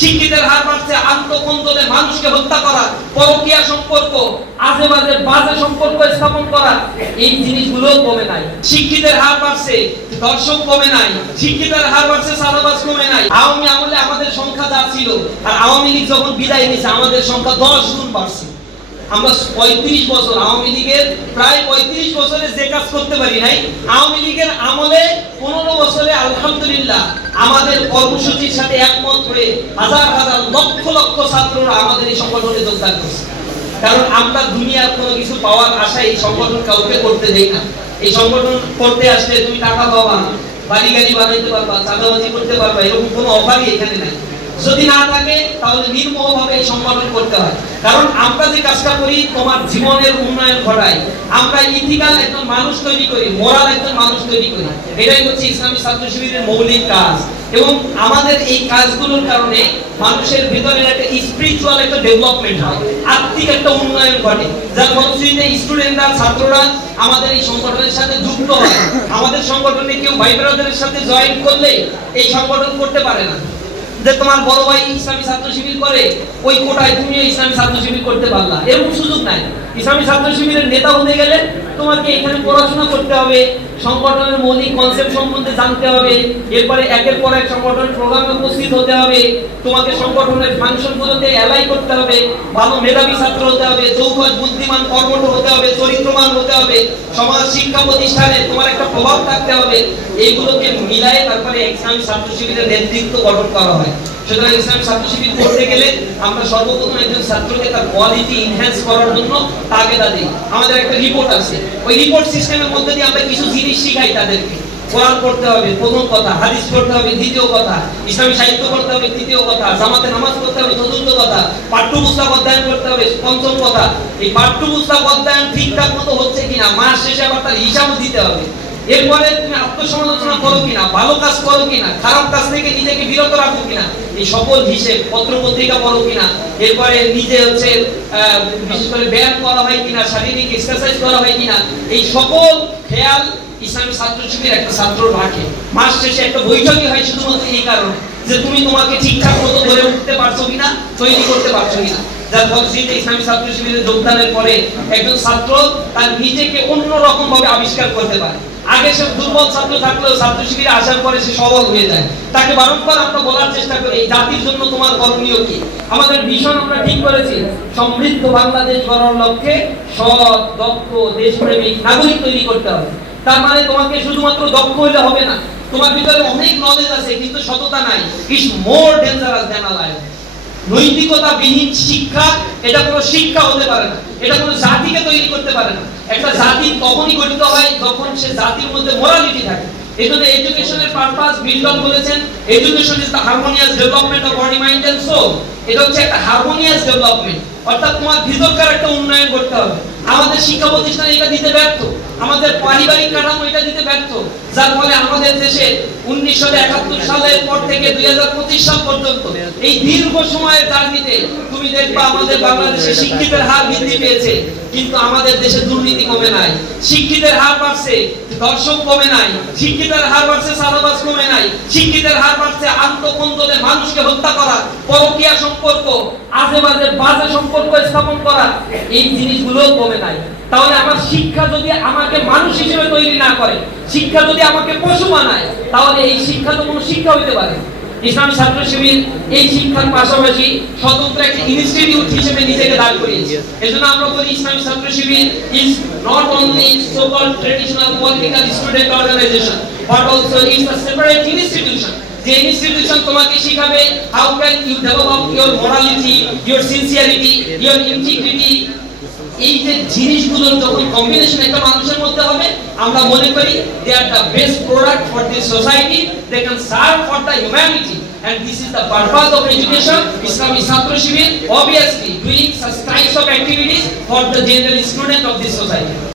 শিক্ষিতের হার বাড়ছে আন্তঃকন্দলে মানুষকে হত্যা করা, পরকীয়া সম্পর্ক, আজে বাজে সম্পর্ক স্থাপন করা, এই জিনিসগুলো কমে নাই। শিক্ষিতের হার বাড়ছে, দর্শক কমে নাই, শিক্ষিতের হার বাড়ছে সারাবাস কমে নাই। আওয়ামী আমলে আমাদের সংখ্যা যা ছিল, আর আওয়ামী লীগ যখন বিদায় নিয়েছে, আমাদের সংখ্যা দশ গুণ বাড়ছে। আমরা পঁয়ত্রিশ বছর, আওয়ামী লীগের প্রায় পঁয়ত্রিশ বছরে যে কাজ করতে পারি নাই, আওয়ামী লীগের আমলে পনেরো বছরে আলহামদুলিল্লাহ আমাদের কর্মসূচির সাথে একমত হয়ে হাজার হাজার লক্ষ লক্ষ ছাত্ররা আমাদের এই সংগঠনে যোগদান করছে। কারণ আমরা দুনিয়ার কোনো কিছু পাওয়ার আশায় এই সংগঠন কাউকে করতে দেই না। এই সংগঠন করতে আসলে তুমি টাকা পাবা বাড়ি গাড়ি বানাইতে পারবা, চাঁদাবাজি করতে পারবা, এরকম কোনো অফারই এখানে নাই। যদি না থাকে, তাহলে নির্মোহভাবে সংগঠন করতে হয়। কারণ আমরা যে কাজটা করি, তোমার জীবনের উন্নয়ন ঘটাই আমরা ইথিক্যাল একজন মানুষ তৈরি করি, মোরাল একজন মানুষ তৈরি করি। এটাই হচ্ছে ইসলামী ছাত্র শিবিরের মৌলিক কাজ। এবং আমাদের এই কাজগুলোর কারণে মানুষের ভিতরে একটা স্পিরিচুয়াল একটা ডেভেলপমেন্ট হয় আর্থিক একটা উন্নয়ন ঘটে। যার ফলশ্রুতিতে স্টুডেন্টরা ছাত্ররা আমাদের এই সংগঠনের সাথে যুক্ত হয়। আমাদের সংগঠনে কেউ ভাই ব্রাদারের সাথে জয়েন করলে এই সংগঠন করতে পারে না। যে তোমার বড় ভাই ইসলামী ছাত্র শিবির করে, ওই কোটায় তুমিও ইসলামী ছাত্র শিবির করতে পারলা। এরকম সুযোগ নাই। ইসলামী ছাত্র শিবিরের নেতা হতে গেলে তোমাকে এখানে পড়াশোনা করতে হবে, সংগঠনের মৌলিক কনসেপ্ট সম্বন্ধে জানতে হবে, এরপরে একের পর এক সংগঠনের প্রোগ্রামে উপস্থিত হতে হবে, তোমাকে সংগঠনের ফাংশনগুলোতে অ্যালাই করতে হবে, ভালো মেধাবী ছাত্র হতে হবে চৌকস বুদ্ধিমান কর্মঠ হতে হবে চরিত্রমান হতে হবে, সমাজ শিক্ষা প্রতিষ্ঠানে তোমার একটা প্রভাব থাকতে হবে। এইগুলোকে মিলায়ে তারপরে ইসলামী ছাত্র শিবিরের নেতৃত্ব গঠন করা হয়। সুতরাং ইসলামী ছাত্র করতে গেলে আমরা সর্বপ্রথম একজন ছাত্রকে তার কোয়ালিটি ইনহ্যান্স করার জন্য তাগেদা দিই। আমাদের একটা রিপোর্ট আছে। ওই রিপোর্ট সিস্টেমের মধ্যে দিয়ে আমরা কিছু জিনিস শিখাই তাদেরকে। কোরআন পড়তে হবে, প্রথম কথা। হাদিস পড়তে হবে, দ্বিতীয় কথা। ইসলামী সাহিত্য পড়তে হবে, তৃতীয় কথা। জামাতে নামাজ পড়তে হবে, চতুর্থ কথা। পাঠ্যপুস্তক অধ্যয়ন করতে হবে, পঞ্চম কথা। এই পাঠ্যপুস্তক অধ্যয়ন ঠিকঠাক মতো হচ্ছে কিনা, মাস শেষে আবার তার হিসাবও দিতে হবে। এরপরে তুমি আত্মসমালোচনা করো কিনা, ভালো কাজ করো কিনা, খারাপ কাজ থেকে নিজেকে বিরত রাখো কিনা, এই সকল হিসেব, পত্র পত্রিকা পড়ো কিনা, এরপরে নিজে হচ্ছে বিশেষ করে ব্যায়াম করা হয় কিনা, শারীরিক এক্সারসাইজ করা হয় কিনা, এই সকল খেয়াল ইসলামী ছাত্র শিবির একটা ছাত্র রাখে। মাস শেষে একটা বৈঠকই হয় শুধুমাত্র এই কারণে, যে তুমি তোমাকে ঠিকঠাক মতো ধরে উঠতে পারছ কিনা, তৈরি করতে পারছ কিনা। যার ফলশ্রুতিতে ইসলামী ছাত্র শিবিরে যোগদানের পরে একজন ছাত্র তার নিজেকে অন্য রকম ভাবে আবিষ্কার করতে পারে। আগে সে দুর্বল ছাত্র থাকলেও ছাত্র শিবিরে আসার পরে সে সবল হয়ে যায়। তাকে বারংবার আমরা বলার চেষ্টা করি, এই জাতির জন্য তোমার করণীয় কি? আমাদের ভীষণ আমরা ঠিক করেছি, সমৃদ্ধ বাংলাদেশ গড়ার লক্ষ্যে সৎ, দক্ষ, দেশপ্রেমিক, নাগরিক তৈরি করতে হবে। তার মানে তোমাকে শুধুমাত্র দক্ষ হইলে হবে না, তোমার ভিতরে অনেক নলেজ আছে, কিন্তু সততা নাই। Is more dangerous than a life নৈতিকতা বিহীন শিক্ষা, এটা কোনো শিক্ষা হতে পারে না, এটা কোনো জাতিকে তৈরি করতে পারে না। একটা জাতি তখনই গঠিত হয় যখন সে জাতির মধ্যে মোরালিটি থাকে। এই জন্য এডুকেশনের পারপাস বিল্ডন বলেছেন। Education is the harmonious development of body mind and soul এটা হচ্ছে একটা হারমোনিয়াস ডেভেলপমেন্ট অর্থাৎ তোমার ভিতরকার একটা উন্নয়ন করতে হবে। আমাদের শিক্ষা প্রতিষ্ঠান এটা দিতে ব্যর্থ। আমাদের পারিবারিক কাঠামো এটা দিতে ব্যর্থ। যার ফলে আমাদের দেশে উনিশশো একাত্তর সালের পর থেকে দুই হাজার পঁচিশ সাল পর্যন্ত এই দীর্ঘ সময়ের জার্নিতে তুমি দেখবা আমাদের বাংলাদেশে শিক্ষিতের হার বৃদ্ধি পেয়েছে। কিন্তু আমাদের দেশে দুর্নীতি কমে নাই। শিক্ষিতের হার বাড়ছে দর্শক কমে নাই, শিক্ষিতের হার বাড়ছে সাদাবাজ কমে নাই, শিক্ষিতের হার বাড়ছে আন্তঃকন্দলে মানুষকে হত্যা করা, পরকীয়া সম্পর্ক আজে বাজে সম্পর্ক স্থাপন করা, এই জিনিসগুলো কমে নাই। তাহলে আমার শিক্ষা যদি আমাকে মানুষ হিসেবে তৈরি না করে, শিক্ষা যদি আমাকে পশু বানায়, তাহলে এই শিক্ষা তো কোনো শিক্ষা হইতে পারে। ইসলামী ছাত্র শিবির এই শিক্ষার পাশাপাশি স্বতন্ত্র একটা ইনস্টিটিউট হিসেবে নিজেকে দাঁড় করিয়েছে। এজন্য আমরা বলি Islami Chhatra Shibir is not only so called traditional political student organisation but also is a separate institution যে ইনস্টিটিউশন তোমাকে শিখাবে how can you develop your morality your sincerity your integrity এই যে জিনিসগুলোর যখন কম্বিনেশন একটা মানুষের মধ্যে হবে, আমরা মনে করি they are the best product for this society they can serve for the humanity and this is the purpose of education islamic chhatra shibir obviously doing such types of activities for the general student of this society.